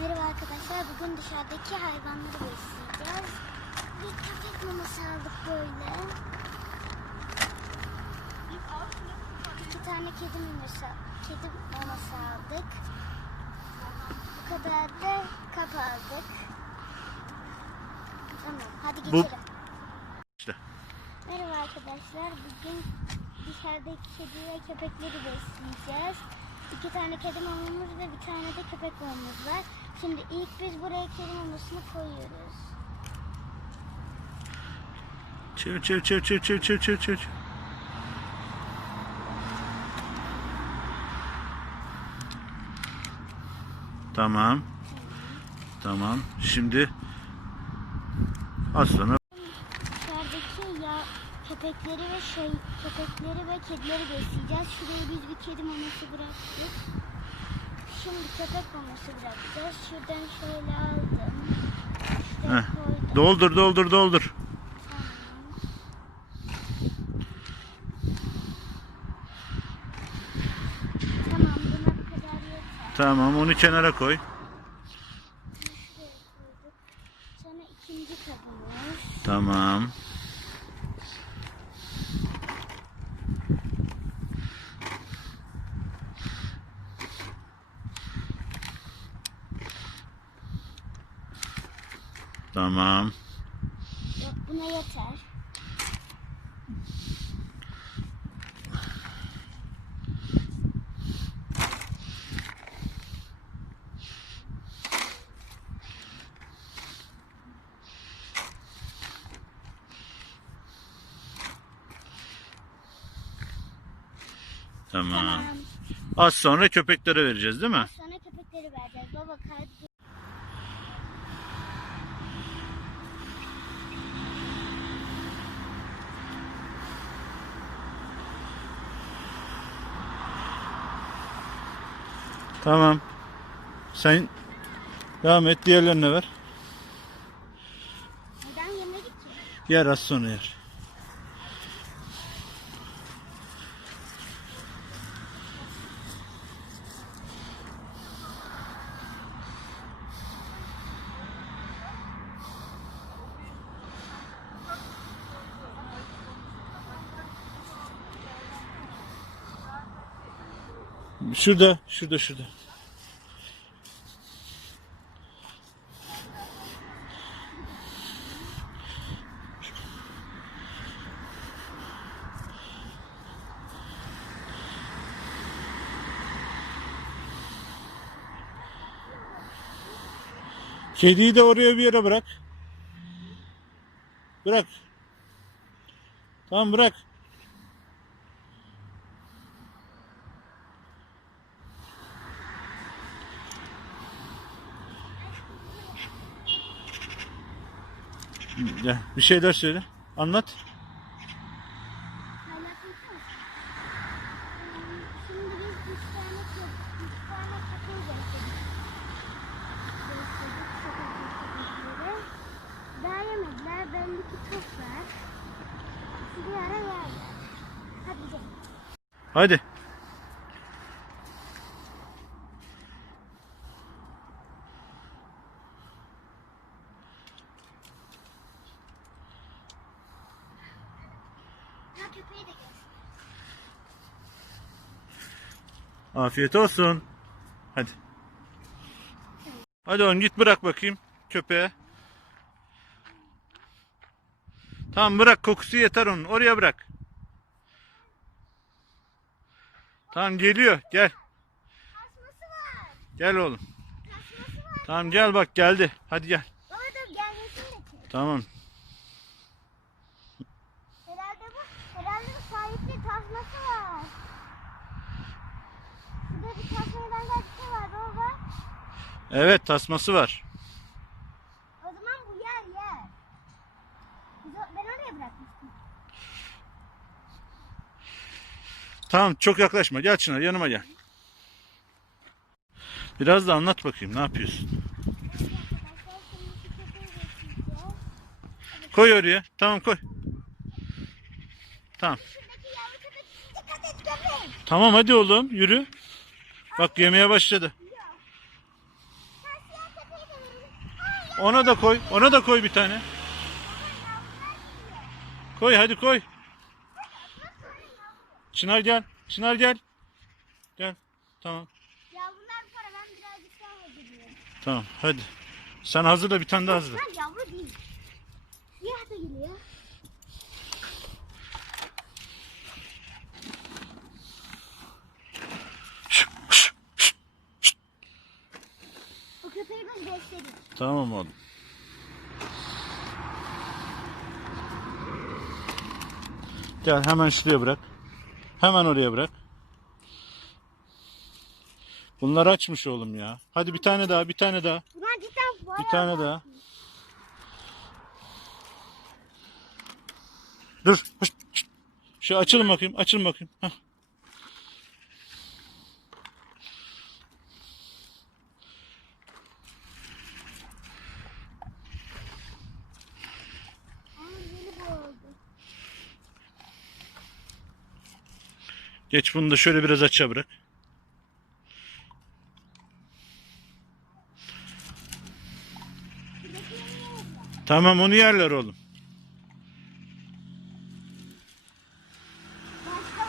Merhaba arkadaşlar. Bugün dışarıdaki hayvanları besleyeceğiz. Bir köpek maması aldık böyle. İki tane kedi maması, kedi maması aldık. Bu kadar da kap aldık. Tamam, hadi geçelim. İşte. Merhaba arkadaşlar. Bugün dışarıdaki kedi ve köpekleri besleyeceğiz. İki tane kedi mamamız ve bir tane de köpek mamamız var. Şimdi ilk biz buraya kedi mamasını koyuyoruz. Çevir çevir çevir çevir çevir çevir çevir çevir. Tamam. Tamam. Şimdi sonra Dışarıdaki ya köpekleri ve şey köpekleri ve kedileri besleyeceğiz. Şuraya biz bir kedi maması bıraktık. Şimdi köpek maması bırakacağız. Şuradan şöyle aldım. Şuraya Heh. koydum. doldur doldur doldur. Tamam buna bu kadar yeter. Tamam onu kenara koy. Şuraya koyduk. Sonra ikinci kabımız. Tamam. Tamam. Yok buna yeter. Tamam. Az sonra köpeklere vereceğiz değil mi? Sonra köpekleri vereceğiz. Baba kaydı. Tamam. Sen devam et diğerlerine ver. Neden yemedik ki? Yer az sonra yer. Şurada, şurada, şurada. Kediyi de oraya bir yere bırak. Bırak. Tamam bırak. Ya, bir şeyler söyle. Anlat. Anlatmışsın. Şimdi biz üç tane kö- üç tane köpeği besledik. Besledik köpekleri. Daha yemediler. Bendeki çok var. Bir ara yerler. Hadi köpeği de. Afiyet olsun. Hadi. Hadi oğlum git bırak bakayım köpeğe. Tamam bırak kokusu yeter onun. Oraya bırak. Tamam geliyor. Gel. Tasması var. Gel oğlum. Tasması var. Tamam gel bak geldi. Hadi gel. Baba dur gelmesin de ki. Tamam. Herhalde bu, herhalde sahipli tasması var. Şurada bir tasmaya benzer bir şey var. Evet tasması var. O zaman bu yer yer. Biz o- Ben oraya bırakmıştım. Tamam çok yaklaşma. Gel Çınar yanıma gel. Biraz da anlat bakayım ne yapıyorsun. Besleyeceğiz. Koy oraya. Tamam koy. Tamam. Tamam hadi oğlum yürü. Bak yemeye başladı. Ona da koy. Ona da koy bir tane. Koy hadi koy. Çınar gel. Çınar gel. Gel. Tamam. Ya bunlar para ben birazcık daha hazırlıyorum. Tamam hadi. Sen hazırla bir tane daha hazırla. Yavru değil. Siyah da geliyor. Bu köpeği biz besledik. Tamam oğlum. Gel hemen şuraya bırak. Hemen oraya bırak. Bunlar açmış oğlum ya. Hadi bir tane daha, bir tane daha. Bir tane daha. Dur. Şu açılın bakayım, açılın bakayım. Hah. Aa, yeni bu oldu. Geç bunu da şöyle biraz açığa bırak. Tamam onu yerler oğlum.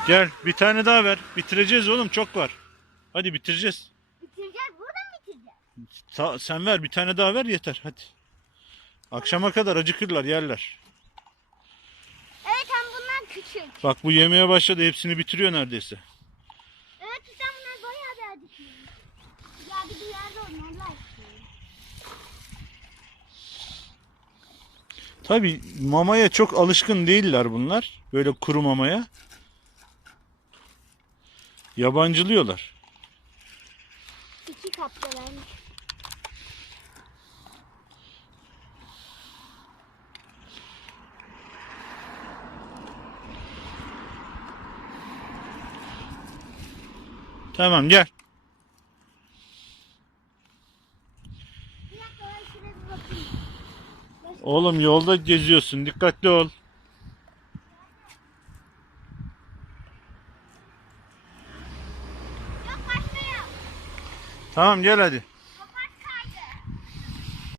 Gel bir tane daha ver. Bitireceğiz oğlum çok var. Hadi bitireceğiz. Bitireceğiz. Burada mı bitireceğiz? Ta- sen ver bir tane daha ver yeter hadi. Akşama kadar acıkırlar yerler. Evet hem bunlar küçük. Bak bu yemeye başladı hepsini bitiriyor neredeyse. Evet cidden bunlar bayağı bir acıkıyor. Ya bir de yerde oynarlar. Tabi mamaya çok alışkın değiller bunlar. Böyle kuru mamaya. Yabancılıyorlar. İki kaptalarmış. Tamam gel. Oğlum yolda geziyorsun. Dikkatli ol. Tamam gel hadi.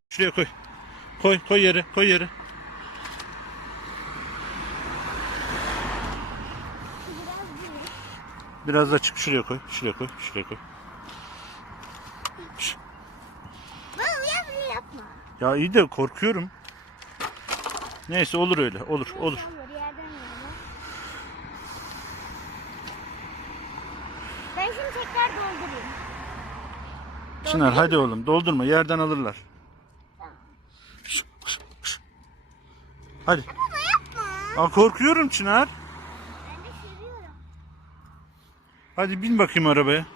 Şuraya koy. Koy koy yere koy yere. Şu biraz büyük. Biraz da çık şuraya koy. Şuraya koy. Şuraya koy. Bana uyan yapma. Ya iyi de korkuyorum. Neyse olur öyle. Olur olur. Ben şimdi tekrar doldurayım. Çınar hadi oğlum doldurma yerden alırlar. Hadi. Baba yapma. Aa, korkuyorum Çınar. Ben de seviyorum. Hadi bin bakayım arabaya.